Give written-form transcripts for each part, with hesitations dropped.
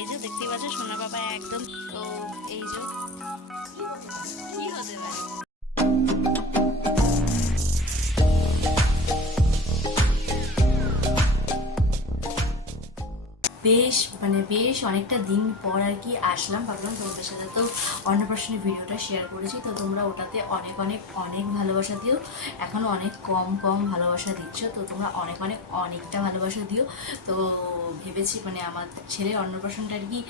এই যে দেখতেই পাচ্ছ সোনা বাবা একদম। তো এই যে কি হতে পারে। বেশ অনেকটা দিন পর আর কি আসলাম, ভাবলাম তোমাদের সাথে তো অন্নপ্রাশনের ভিডিওটা শেয়ার করেছি, তো তোমরা ওটাতে অনেক অনেক অনেক ভালোবাসা দিও, এখনও অনেক কম কম ভালোবাসা দিচ্ছ, তো তোমরা অনেক অনেক অনেকটা ভালোবাসা দিও। তো ভেবেছি মানে আমার ছেলের অন্নপ্রাশনটা আর কি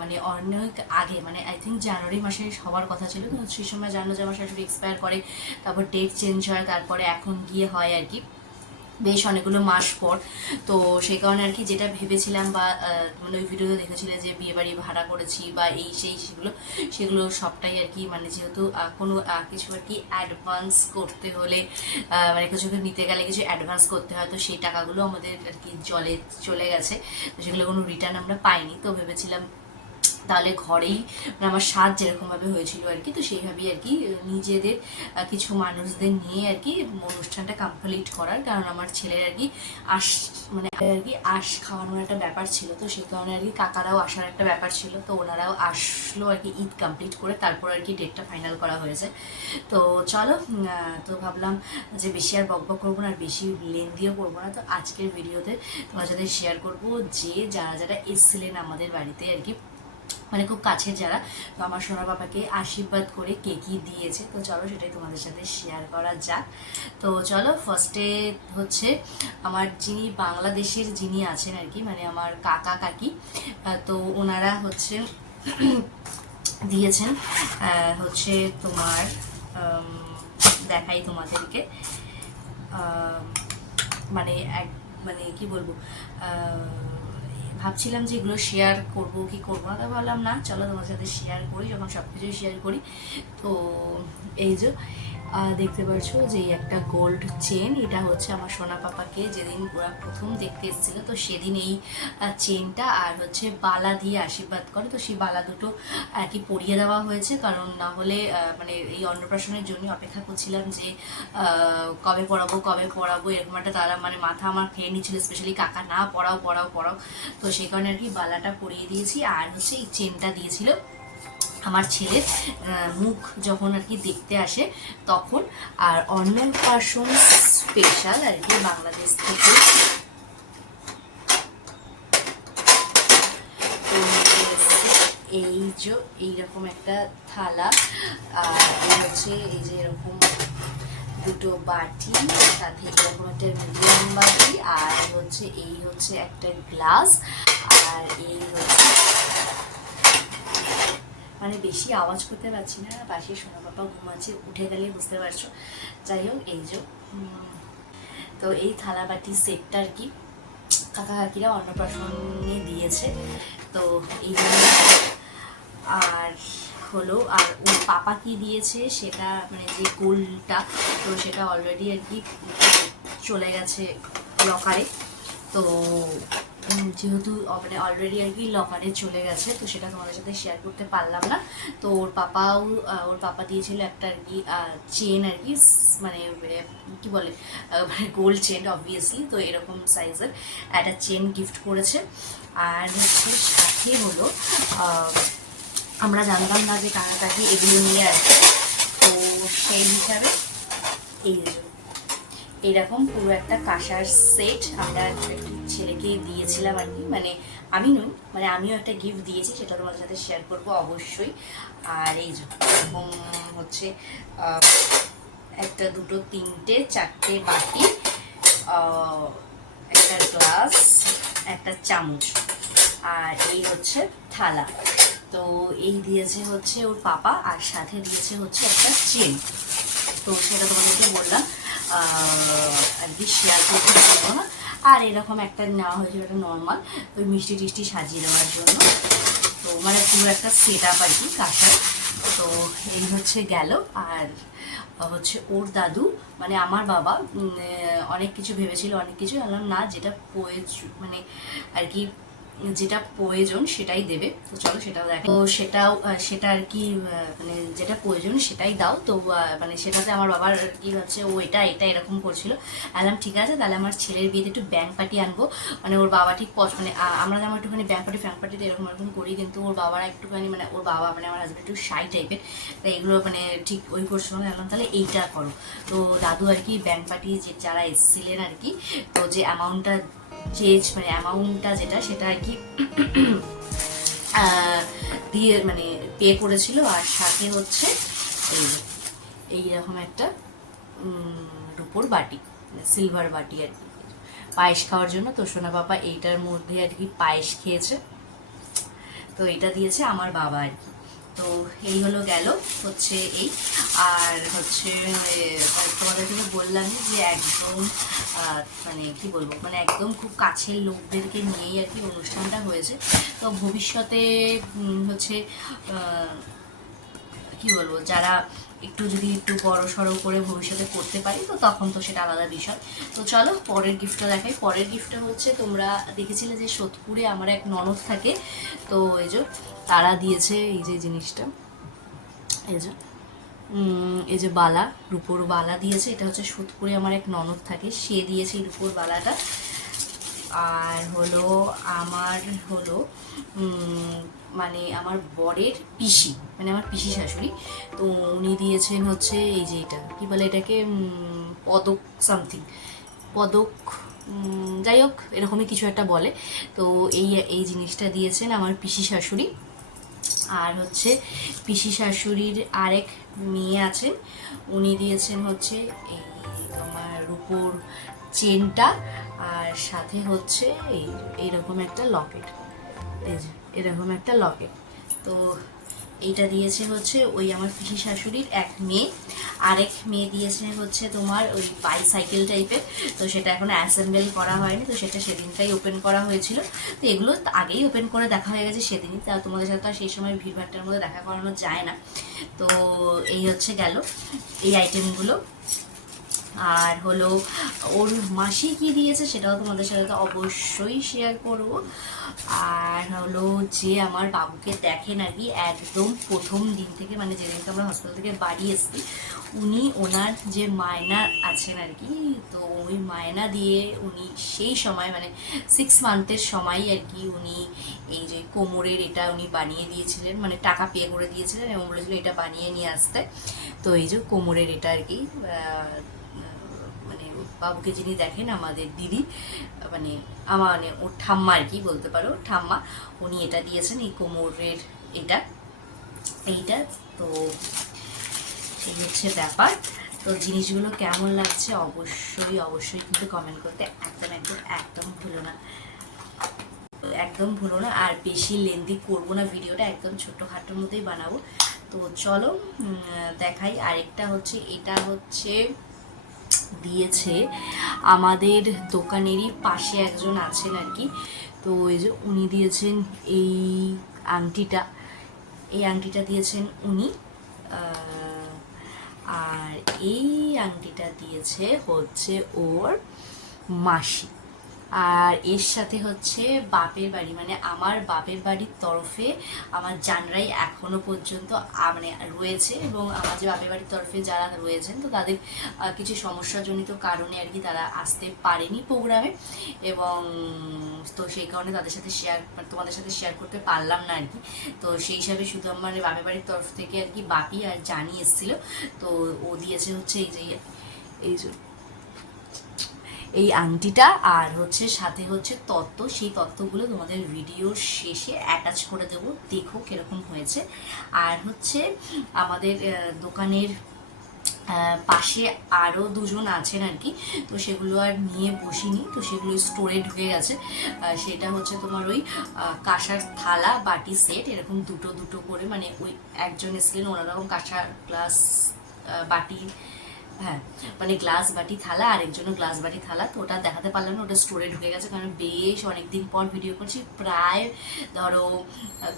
মানে অনেক আগে, মানে আই থিঙ্ক জানুয়ারি মাসে হওয়ার কথা ছিল, কিন্তু সেই সময় জানো যে আমার শাশুড়ি এক্সপায়ার করে, তারপর ডেট চেঞ্জ হয়, তারপরে এখন গিয়ে হয় আর কি বেশ অনেকগুলো মাস পর। তো সেই কারণে আর কি যেটা ভেবেছিলাম বা মানে ওই ভিডিওতে দেখেছিলে যে বিয়ে বাড়ি ভাড়া করেছি বা এই সেই সেগুলো সেগুলো সবটাই আর কি মানে যেহেতু কোনো কিছু আর কি অ্যাডভান্স করতে হলে মানে কিছু নিতে গেলে কিছু অ্যাডভান্স করতে হয়, তো সেই টাকাগুলো আমাদের আর কি জলে চলে গেছে, তো সেগুলো কোনো রিটার্ন আমরা পাইনি। তো ভেবেছিলাম তাহলে ঘরেই মানে আমার স্বাদ যেরকমভাবে হয়েছিল আর কি, তো সেইভাবেই আর কি নিজেদের কিছু মানুষদের নিয়ে আর কি অনুষ্ঠানটা কমপ্লিট করার, কারণ আমার ছেলের আর কি আশ মানে আর কি আশ খাওয়ানোর একটা ব্যাপার ছিল, তো সেই কারণে আর কি কাকারাও আসার একটা ব্যাপার ছিল, তো ওনারাও আসলো আর কি ঈদ কমপ্লিট করে, তারপর আর কি ডেটটা ফাইনাল করা হয়েছে। তো চলো, তো ভাবলাম যে বেশি আর বকবক করবো না আর বেশি লেন্দিও করবো না, তো আজকের ভিডিওতে তোমার সাথে শেয়ার করবো যে যারা যারা এসেছিলেন আমাদের বাড়িতে আর কি, মানে খুব কাছের যারা, তো আমার সোনা বাবাকে আশীর্বাদ করে কে কী দিয়েছে, তো চলো সেটাই তোমাদের সাথে শেয়ার করা যাক। তো চলো, ফার্স্টে হচ্ছে আমার যিনি বাংলাদেশের যিনি আছেন আর কি, মানে আমার কাকা কাকি, তো ওনারা হচ্ছে দিয়েছেন হচ্ছে তোমার দেখাই তোমাদেরকে, মানে এক মানে কি বলবো, ভাবছিলাম যে এগুলো শেয়ার করবো কি করবো না, তো ভাবলাম না চলো তোমার সাথে শেয়ার করি, যখন সব কিছুই শেয়ার করি। তো এই যে দেখতে পাচ্ছ যে এই একটা গোল্ড চেন, এটা হচ্ছে আমার সোনা পাপাকে যেদিন ওরা প্রথম দেখতে এসেছিলো, তো সেদিন এই চেনটা আর হচ্ছে বালা দিয়ে আশীর্বাদ করে, তো সেই বালা দুটো আর কি পরিয়ে দেওয়া হয়েছে, কারণ না হলে মানে এই অন্নপ্রাশনের জন্য অপেক্ষা করছিলাম যে কবে পড়াবো এরকম একটা, তারা মানে মাথা আমার খেয়ে নিচ্ছিল, স্পেশালি কাকা না পড়াও পড়াও পড়াও, তো সেই কারণে আর কি বালাটা পরিয়ে দিয়েছি, আর হচ্ছে এই চেনটা দিয়েছিল আমার ছেলের মুখ যখন আর কি দেখতে আসে তখন। আর অন্নপ্রাশন স্পেশাল আর কি বাংলাদেশ থেকে এই যে এইরকম একটা থালা, আর এই হচ্ছে এই যে এরকম দুটো বাটি, সাথে এরকম একটা মিডিয়াম বাটি, আর হচ্ছে এই হচ্ছে একটা গ্লাস, আর এই হচ্ছে মানে বেশি আওয়াজ করতে পারছি না, পাশে সোনা বাবা ঘুমাচ্ছে, উঠে গেলে বুঝতে পারছো। যাই হোক এই যে তো এই থালা বাটি সেটটা আর কি কাকা কাকিরা অন্নপ্রাশনে দিয়েছে, তো এই আর হলো, আর ওর পাপা কি দিয়েছে সেটা মানে যে গোলটা, তো সেটা অলরেডি আর কি চলে গেছে লকারে, তো যেহেতু মানে অলরেডি আর কি লকারে চলে গেছে, তো সেটা তোমাদের সাথে শেয়ার করতে পারলাম না। তো ওর পাপা দিয়েছিল একটা আর কি চেন আর কি, মানে কি বলে মানে গোল্ড চেন অবভিয়াসলি, তো এরকম সাইজের একটা চেন গিফট করেছে। আর হচ্ছে সাথে হলো আমরা জানতাম না যে কানাকাকি এগুলো নিয়ে আসবে, তো সেই হিসাবে এই এইরকম পুরো একটা কাঁসার সেট আমরা ছেলেকে দিয়েছিলাম আর কি, মানে আমি নই, মানে আমিও একটা গিফট দিয়েছি, সেটা তোমাদের সাথে শেয়ার করবো অবশ্যই। আর এই যে এরকম হচ্ছে একটা দুটো তিনটে চারটে বাটি, একটা গ্লাস, একটা চামচ, আর এই হচ্ছে থালা, তো এই দিয়েছে হচ্ছে ওর পাপা, আর সাথে দিয়েছে হচ্ছে একটা চেন, তো সেটা তোমাদেরকে বললাম আর কি শেয়ার করতে পারবো না। আর এরকম একটা নেওয়া হয়েছিল একটা নর্মাল ওই মিষ্টি টিষ্টি সাজিয়ে দেওয়ার জন্য, তো মানে পুরো একটা সেট আপ আর কি কাঁসার। তো এই হচ্ছে গেল। আর হচ্ছে ওর দাদু মানে আমার বাবা অনেক কিছু ভেবেছিল, অনেক কিছু বললাম না, যেটা মানে আর কি যেটা প্রয়োজন সেটাই দেবে। তো চলো সেটাও দেখো। তো সেটা আর কি মানে যেটা প্রয়োজন সেটাই দাও। তো মানে সেটাতে আমার বাবার আর কি হচ্ছে ও এটা এরকম করছিল। আলাম ঠিক আছে, তাহলে আমার ছেলের বিয়েতে একটু ব্যাংক পার্টি আনবো। মানে ওর বাবা ঠিক মানে আমরা যেমন একটুখানি ব্যাংক পার্টিতে এরকম করি, কিন্তু ওর বাবারা একটুখানি মানে ওর বাবা মানে আমার হাজব্যান্ড একটু শাই টাইপের, তাই এগুলো মানে ঠিক ওই করছিল না। আলাম তাহলে এইটা করো। তো দাদু আর কি ব্যাংক পার্টি যে যারা এসেছিলেন আর কি, তো যে অ্যামাউন্টটা মানে অ্যামাউন্টটা যেটা সেটা আর কি দিয়ে মানে পে করেছিল। আর সাথে হচ্ছে এইরকম একটা রূপোর বাটি, সিলভার বাটি আর কি পায়েস খাওয়ার জন্য। তো সোনা বাবা এইটার মধ্যে আর কি পায়েস খেয়েছে, তো এটা দিয়েছে আমার বাবা আর কি। তো এই হলো গেল হচ্ছে এই। আর হচ্ছে তোমাদেরকে বললাম যে একদম মানে কি বলবো, মানে একদম খুব কাছের লোকদেরকে নিয়েই আর কি অনুষ্ঠানটা হয়েছে। তো ভবিষ্যতে হচ্ছে কি বলবো, যারা একটু বড় সড়ো করে ভবিষ্যতে করতে পারি, তো তখন তো সেটা আলাদা বিষয়। তো চলো পরের গিফটটা দেখাই। পরের গিফটটা হচ্ছে, তোমরা দেখেছিলে যে সোদপুরে আমার এক ননদ থাকে, তো এই যে তারা দিয়েছে এই যে জিনিসটা, এই যে বালা, রূপোর বালা দিয়েছে। এটা হচ্ছে সোদপুরে আমার এক ননদ থাকে, সে দিয়েছে এই রূপোর বালাটা। আর হলো আমার হলো মানে আমার বরের পিসি, মানে আমার পিসি শাশুড়ি, তো উনি দিয়েছেন হচ্ছে এই যে এটা কি বলে এটাকে, পদক সামথিং, পদক, যাই হোক এরকমই কিছু একটা বলে। তো এই জিনিসটা দিয়েছেন আমার পিসি শাশুড়ি। আর হচ্ছে পিসি শাশুড়ির আরেক মেয়ে আছেন, উনি দিয়েছেন হচ্ছে এই তোমার রূপোর চেনটা, আর সাথে হচ্ছে এইরকম একটা লকেট, এই যে এরকম একটা লকেট। তো এইটা দিয়েছে হচ্ছে ওই আমার পিসি শাশুড়ির এক মেয়ে। আরেক মেয়ে দিয়েছে হচ্ছে তোমার ওই বাইসাইকেল টাইপের, তো সেটা এখনো অ্যাসেম্বল করা হয়নি, তো সেটা সেদিনটাই ওপেন করা হয়েছিল। তো এগুলো আগেই ওপেন করে দেখা হয়ে গেছে সেদিনই, তা তোমাদের সাথে সেই সময় ভিড়ভাট্টার মধ্যে দেখা করানো যায় না। তো এই হচ্ছে গেল এই আইটেমগুলো। আর হলো ওর মাসি কি দিয়েছে সেটাও তোমাদের সাথে তো অবশ্যই শেয়ার করব। আর হলো যে আমার বাবুকে দেখেন আর কি একদম প্রথম দিন থেকে, মানে যেদিনকে আমরা হসপিটাল থেকে বাড়ি এসেছি, উনি ওনার যে মায়না আছেন আর কি, তো ওই মায়না দিয়ে উনি সেই সময় মানে 6 মান্থের সময় আর কি উনি এই যে কোমরের এটা উনি বানিয়ে দিয়েছিলেন, মানে টাকা পে করে দিয়েছিলেন এবং বলেছিল এটা বানিয়ে নিয়ে আসতে। তো এই যে কোমরের এটা আর কি মানে বাবুকে যিনি দেখেন আমাদের দিদি, মানে আমার মানে ওর ঠাম্মা আর কি বলতে পারো, ঠাম্মা, উনি এটা দিয়েছেন এই কোমরের এইটা। তো এই হচ্ছে ব্যাপার। তো জিনিসগুলো কেমন লাগছে অবশ্যই কিন্তু কমেন্ট করতে একদম ভুলো না। আর বেশি লেন্দি করবো না ভিডিওটা, একদম ছোট্টখাটোর মধ্যেই বানাবো। তো চলো দেখাই। আরেকটা হচ্ছে, এটা হচ্ছে দিয়েছে আমাদের দোকানেরই পাশে একজন আছেন আর কি, তো ওই যে উনি দিয়েছেন এই আংটিটা, দিয়েছেন উনি। আর এই আংটিটা দিয়েছে হচ্ছে ওর মাসি। আর এর সাথে হচ্ছে বাপের বাড়ি, মানে আমার বাপের বাড়ির তরফে আমার জানরাই এখনো পর্যন্ত মানে রয়েছে, এবং আমার যে বাপের বাড়ির তরফে যারা রয়েছেন, তো তাদের কিছু সমস্যাজনিত কারণে আর কি তারা আসতে পারেনি প্রোগ্রামে, এবং তো সেই কারণে তোমাদের সাথে শেয়ার করতে পারলাম না আর কি। তো সেই হিসাবে শুধু আমার বাপের বাড়ির তরফ থেকে আর কি বাপি আর জানি এসেছিল, তো ও দিয়েছে হচ্ছে এই আংটিটা। আর হচ্ছে সাথে হচ্ছে তত্ত্ব, সেই তত্ত্বগুলো তোমাদের ভিডিও শেষে অ্যাটাচ করে দেবো, দেখো কিরকম হয়েছে। আর হচ্ছে আমাদের দোকানের পাশে আরও দুজন আছেন আর কি, তো সেগুলো আর নিয়ে বসিনি, তো সেগুলো স্টোরে ঢুকে গেছে। সেটা হচ্ছে তোমার ওই কাঁসার থালা বাটি সেট, এরকম দুটো করে, মানে ওই একজন এসেছিলেন ওনারকম কাঁসার গ্লাস বাটি হ্যাঁ মানে গ্লাস বাটি থালা, আর একজনও গ্লাস বাটি থালা। তো ওটা দেখাতে পারলাম না, ওটা স্টোরে ঢুকে গেছে, কারণ বেশ অনেকদিন পর ভিডিও করছি, প্রায় ধরো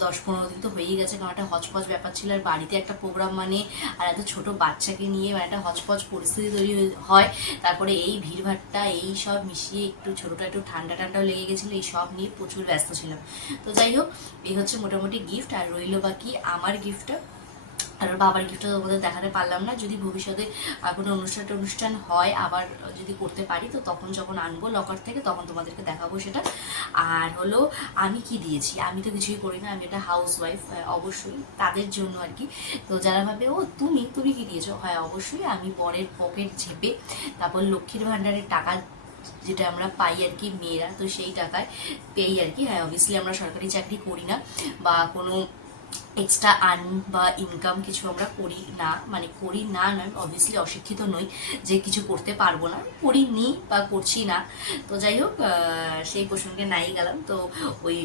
10-15 দিন তো হয়েই গেছে, কারণ একটা হচপচ ব্যাপার ছিল, আর বাড়িতে একটা প্রোগ্রাম মানে আর এত ছোট বাচ্চাকে নিয়ে মানে একটা হচপচ পরিস্থিতি তৈরি হয়। তারপরে এই ভিড়ভাট্টা এই সব মিশিয়ে একটু ছোটোটা একটু ঠান্ডা ঠান্ডাও লেগে গেছিলো, এই সব নিয়ে প্রচুর ব্যস্ত ছিলাম। তো যাই হোক, এই হচ্ছে মোটামুটি গিফট। আর রইল বাকি আমার গিফটটা, আর বাবার গিফটটা তোমাদের দেখাতে পারলাম না। যদি ভবিষ্যতে কোনো অনুষ্ঠান হয় আবার যদি করতে পারি, তো তখন যখন আনবো লকার থেকে তখন তোমাদেরকে দেখাবো সেটা। আর হলো আমি কি দিয়েছি, আমি তো কিছুই করি না, আমি একটা হাউস ওয়াইফ, অবশ্যই তাদের জন্য আর কি। তো যারা ভাবে ও তুমি তুমি কি দিয়েছো, হয় অবশ্যই আমি বরের পকেট ঝেপে, তারপর লক্ষ্মীর ভাণ্ডারের টাকা যেটা আমরা পাই আর কি মেয়েরা, তো সেই টাকায় পেই আর কি। হ্যাঁ অবভিয়াসলি আমরা সরকারি চাকরি করি না বা কোনো এক্সট্রা আর্ন বা ইনকাম কিছু আমরা করি না, মানে করি না নয়, অবভিয়াসলি অশিক্ষিত নই যে কিছু করতে পারবো না, করিনি বা করছি না। তো যাই হোক, সেই প্রসঙ্গে নাই গেলাম। তো ওই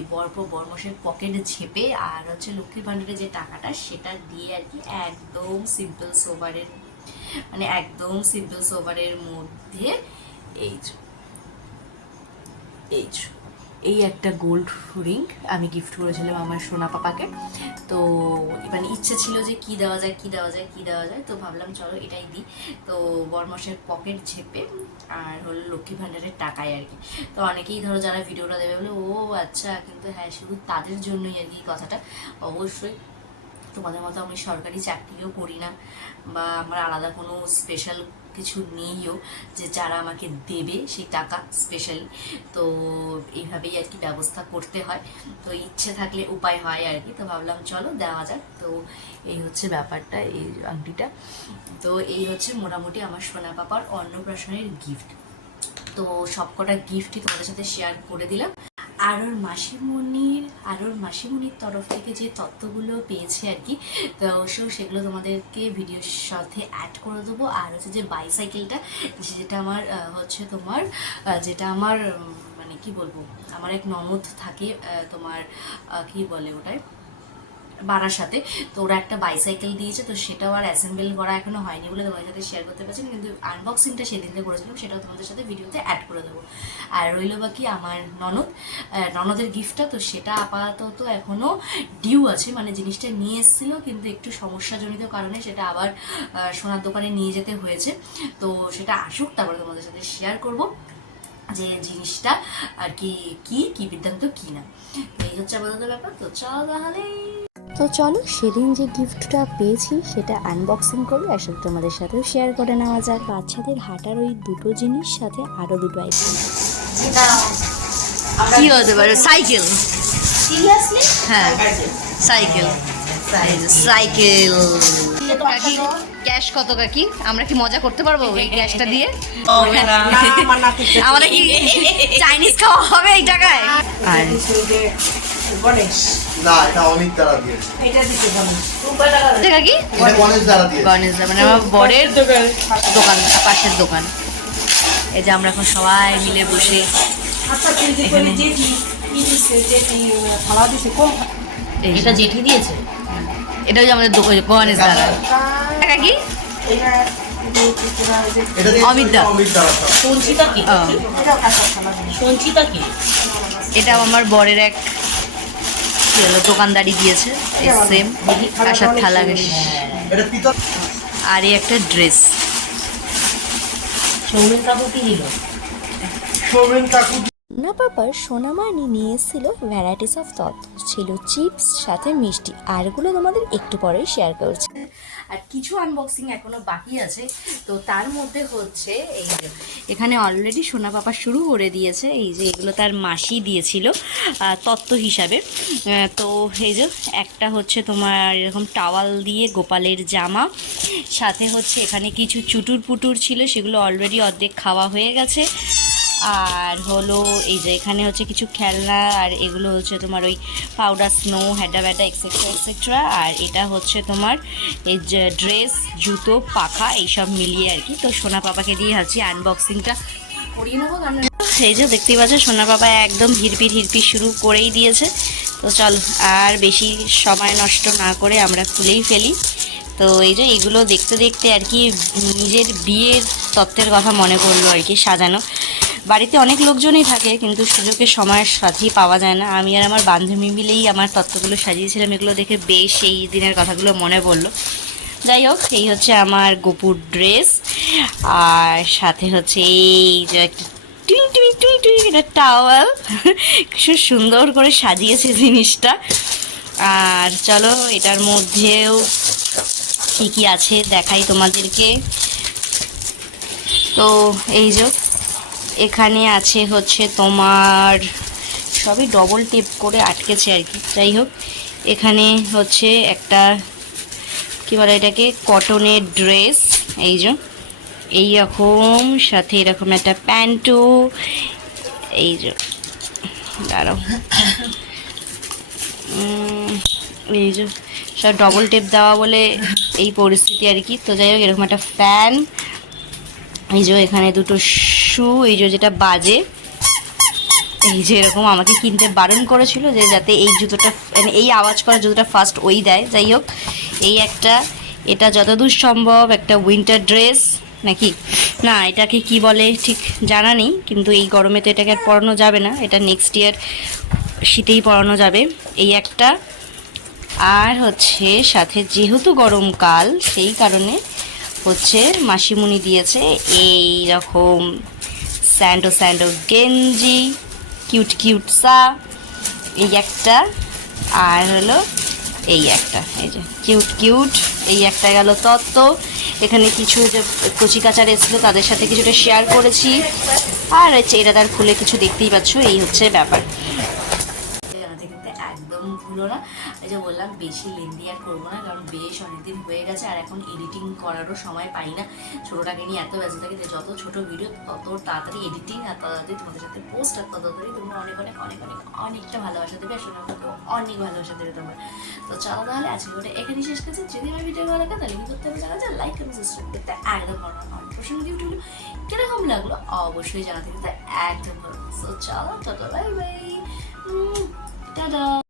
বরমশের পকেট ঝেপে আর হচ্ছে লক্ষ্মীর ভাণ্ডারের যে টাকাটা সেটা দিয়ে আর কি একদম সিম্পল সোবারের, মানে একদম সিম্পল সোবারের মধ্যে এই এই এই একটা গোল্ড রিং আমি গিফট করেছিলাম আমার সোনা পাপাকে। তো মানে ইচ্ছে ছিল যে কি দেওয়া যায় কি দেওয়া যায় কি দেওয়া যায়, তো ভাবলাম চলো এটাই দিই। তো বরমশের পকেট ঝেপে আর হলো লক্ষ্মী ভাণ্ডারের টাকায় আর কি। তো অনেকেই ধরো যারা ভিডিওটা দেবে বলে ও আচ্ছা, কিন্তু হ্যাঁ শুধু তাদের জন্যই আর কি কথাটা। অবশ্যই তোমাদের মতো আমি সরকারি চাকরিও করি না বা আমার আলাদা কোনো স্পেশাল কিছু নেইও যে যারা আমাকে দেবে সেই টাকা স্পেশালি। তো এইভাবেই আর কি ব্যবস্থা করতে হয়, তো ইচ্ছে থাকলে উপায় হয় আর কি। তো ভাবলাম চলো দেওয়া যাক। তো এই হচ্ছে ব্যাপারটা, এই আংটিটা। তো এই হচ্ছে মোটামুটি আমার সোনা পাপার অন্নপ্রাশনের গিফট। তো সবকটা গিফটই তোমাদের সাথে শেয়ার করে দিলাম। আরোর মাসিমণির তরফ থেকে যে তথ্যগুলো পেয়েছে আর কি, তো অবশ্যই সেগুলো তোমাদেরকে ভিডিওর সাথে অ্যাড করে দেবো। আর হচ্ছে যে বাইসাইকেলটা, যেটা আমার হচ্ছে তোমার যেটা আমার মানে কি বলবো, আমার এক ননদ থাকে তোমার কি বলে ওটায় বারাসাতে, তো ওরা একটা বাইসাইকেল দিয়েছে, তো সেটাও আর অ্যাসেম্বল করা এখনো হয়নি বলে তোমাদের সাথে শেয়ার করতে পারছি না, কিন্তু আনবক্সিংটা সেদিনকে করেছিলাম, সেটাও তোমাদের সাথে ভিডিওতে অ্যাড করে দেবো। আর রইল বাকি আমার ননদের গিফটটা, তো সেটা আপাতত এখনও ডিউ আছে, মানে জিনিসটা নিয়ে এসেছিলো কিন্তু একটু সমস্যাজনিত কারণে সেটা আবার সোনার দোকানে নিয়ে যেতে হয়েছে। তো সেটা আসুক তারপরে তোমাদের সাথে শেয়ার করব যে জিনিসটা আর কি কি কি বৃত্তান্ত কি না। এই হচ্ছে আপাতত ব্যাপার। তো চল তাহলে, তো চলো সেদিন যে গিফটটা পেয়েছি সেটা আনবক্সিং করি, আর সেটা তোমাদের সাথেও শেয়ার করে নেওয়া যাক। বাচ্চাদের হাঁটার ওই দুটো জিনিস, সাথে আরও দুটো আইটেম। কি হতে পারে? সাইকেল। সিরিয়াসলি? হ্যাঁ সাইকেল, সাইকেল। কাকি ক্যাশ কত কাকি? আমরা কি মজা করতে পারবো এই ক্যাশটা দিয়ে? আমাদের কি চাইনিজ খাওয়া হবে এই টাকায়? আর গণেশ না, এটা অমিত দ্বারা দিয়েছে। এটা দিতে হবে কাকি এটা গণেশ দ্বারা দিয়েছে। গণেশ মানে আমার বরের দোকান, পাশের দোকান। এই যে আমরা এখন সবাই মিলে বসে আচ্ছা চিন্তা করি জেঠি কি দিছে, জেঠি খাওয়া দিছে কম। এটা জেঠি দিয়েছে, এটা হচ্ছে আমাদের গণেশ দ্বারা। কাকি এটা এটা দিয়েছে অমিত দা। অমিত দ্বারা। সঞ্চিতা কি? ও, এটাও কাঁচা খাওয়া সঞ্চিতা কি? এটাও আমার বরের এক কি হলো দোকানদারি দিয়েছে, সেম কাঁসার থালা বেশ। এটা পিতল। আর এই একটা ড্রেস। সৌমিন কাকু কি দিল? সৌমেন কাকু না পাপার সোনামানি নিয়ে এসেছিল ভ্যারাইটিস অফ তথ্য, ছিল চিপস সাথে মিষ্টি, আরগুলো তোমাদের একটু পরেই শেয়ার করছি। আর কিছু আনবক্সিং এখনো বাকি আছে, তো তার মধ্যে হচ্ছে এই যে এখানে অলরেডি সোনা পাপা শুরু করে দিয়েছে। এই যে এগুলো তার মাসি দিয়েছিল তত্ত্ব হিসাবে। তো এই যে একটা হচ্ছে তোমার এরকম টাওয়াল দিয়ে গোপালের জামা, সাথে হচ্ছে এখানে কিছু চুটুর পুটুর ছিল, সেগুলো অলরেডি অর্ধেক খাওয়া হয়ে গেছে। আর হলো এই যে এখানে হচ্ছে কিছু খেলনা, আর এগুলো হচ্ছে তোমার ওই পাউডার স্নো হ্যাডা ব্যাডা এক্সেট্রা এক্সেট্রা। আর এটা হচ্ছে তোমার এই যে ড্রেস জুতো পাখা এইসব মিলিয়ে আর কি। তো সোনা পাপাকে দিয়ে ভাবছি আনবক্সিংটা করিয়ে নেবো, কারণ এই যে দেখতেই পাচ্ছ সোনা পাপা একদম হিরপির শুরু করেই দিয়েছে। তো চল আর বেশি সময় নষ্ট না করে আমরা খুলেই ফেলি। তো এই যে এগুলো দেখতে দেখতে আর কি নিজের বিয়ের তত্ত্বের কথা মনে পড়লো আর কি। সাজানো বাড়িতে অনেক লোকজনই থাকে, কিন্তু সুযোগের সময়ের সাথেই পাওয়া যায় না। আমি আর আমার বান্ধবী মিলেই আমার তত্ত্বগুলো সাজিয়েছিলাম, এগুলো দেখে বেশ সেই দিনের কথাগুলো মনে পড়লো। যাই হোক, এই হচ্ছে আমার গোপুর ড্রেস, আর সাথে হচ্ছে এই যে টুই টুই টুই টুই এটা টাওয়াল, খুব সুন্দর করে সাজিয়েছে জিনিসটা। আর চলো এটার মধ্যেও কী কী আছে দেখাই তোমাদেরকে। তো এই যে এখানে আছে হচ্ছে তোমার সবই ডবল টেপ করে আটকেছে আর কি। যাই হোক, এখানে হচ্ছে একটা কী বলে এটাকে, কটনের ড্রেস, এই যে এইরকম, সাথে এরকম একটা প্যান্টও, এই যে দাঁড়াও, এই যে সব ডবল টেপ দেওয়া বলে এই পরিস্থিতি আর কি। তো যাই হোক, এরকম একটা ফ্যান, এই যে এখানে দুটো শু, এই যে যেটা বাজে, এই যে এরকম আমাকে কিনতে বারণ করেছিল যে যাতে এই জুতোটা মানে এই আওয়াজ করা জুতোটা ফার্স্ট ওই দেয়। যাই হোক, এই একটা, এটা যতদূর সম্ভব একটা উইন্টার ড্রেস নাকি, না এটাকে কি বলে ঠিক জানা নেই, কিন্তু এই গরমে তো এটাকে আর পরানো যাবে না, এটা নেক্সট ইয়ার শীতেই পরানো যাবে। এই একটা, আর হচ্ছে সাথে যেহেতু গরমকাল সেই কারণে হচ্ছে মাসিমণি দিয়েছে এই রকম স্যান্ডো স্যান্ডো গেঞ্জি, কিউট কিউট সা, এই একটা, আর হলো এই একটা, এই যে কিউট কিউট, এই একটা গেল তত্ত্ব। এখানে কিছু যে কচি কাচার এসেছিলো তাদের সাথে কিছুটা শেয়ার করেছি, আর হচ্ছে এটা তার খুলে কিছু দেখতেই পাচ্ছ, এই হচ্ছে ব্যাপার। কিন্তু একদম ভুলো না, এই যে বললাম বেশি লেন্দি আর করবো না, কারণ বেশ অনেকদিন হয়ে গেছে আর এখন এডিটিং করারও সময় পাই না। ছোটোটাকে নিয়ে এত ব্যস্ত থাকি যে যত ছোটো ভিডিও তত তাড়াতাড়ি এডিটিং, আর তাড়াতাড়ি তোমাদের সাথে পোস্ট, আর তত তাড়াতাড়ি তোমরা অনেক অনেক অনেক অনেক অনেকটা ভালোবাসা দেবে, আসলে আমাকে অনেক ভালোবাসা দেবে তোমরা। তো চলো তাহলে আজকে করে এখানেই শেষ করছি। যদি আমার ভিডিও ভালো লাগে তাহলে কি করতে হবে জানা যায়, লাইক এবং সাবস্ক্রাইব করতে একদম করো না। প্রশ্ন গিফটগুলো কিরকম লাগলো অবশ্যই জানাতে কিন্তু একদম করো। সো চলো, টাটা, বাই বাই, টাটা।